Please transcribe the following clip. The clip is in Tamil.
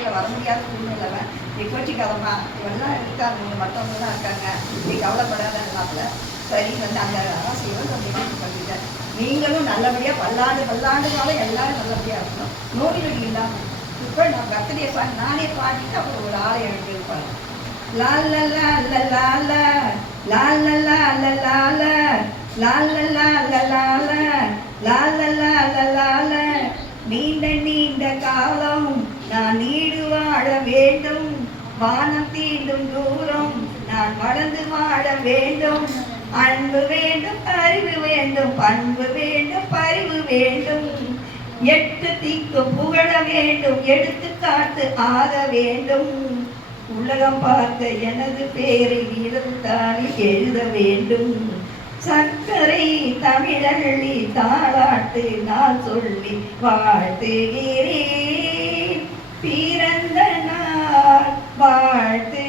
வாழ்க்கையில் வர முடியாத சூழ்நிலை. நீ கோச்சிக்காதம்மா, இவெல்லாம் இருக்காங்க, மற்றவங்க தான் இருக்காங்க, நீ கவலைப்படாதனால சரி வந்து அந்த அரசியல் கொஞ்சம் பண்ணிட்டேன். நீங்களும் நல்லபடியாக பல்லாண்டு காலம் எல்லாரும் நல்லபடியாக இருக்கணும், நோய் நொடி இல்லாமல். இப்போ நான் பர்த்டே சாங் நானே பாடிட்டு அப்புறம் ஒரு ஆளை எழுதியிருப்பாங்க. லாலலா லலாலா லாலலா லலாலா லாலலா லலாலா லாலலா லலாலா. நீண்ட நீண்ட காலம் நான் நீடு வாழ வேண்டும், வானம் தீண்டும் தூரம் நான் வளர்ந்து வாழ வேண்டும். அன்பு வேண்டும், அறிவு வேண்டும், பண்பு வேண்டும், பரிவு வேண்டும். எட்டு திக்கு புகழ வேண்டும், எடுத்துக்காட்டு ஆக வேண்டும். உலகம் பார்த்த எனது பேரை வீரத்தானே எழுத வேண்டும். சர்க்கரை தமிழள்ளி தாளாட்டு நான் சொல்லி வாழ்த்துகிறேன். பிறந்த நாள் வாழ்த்து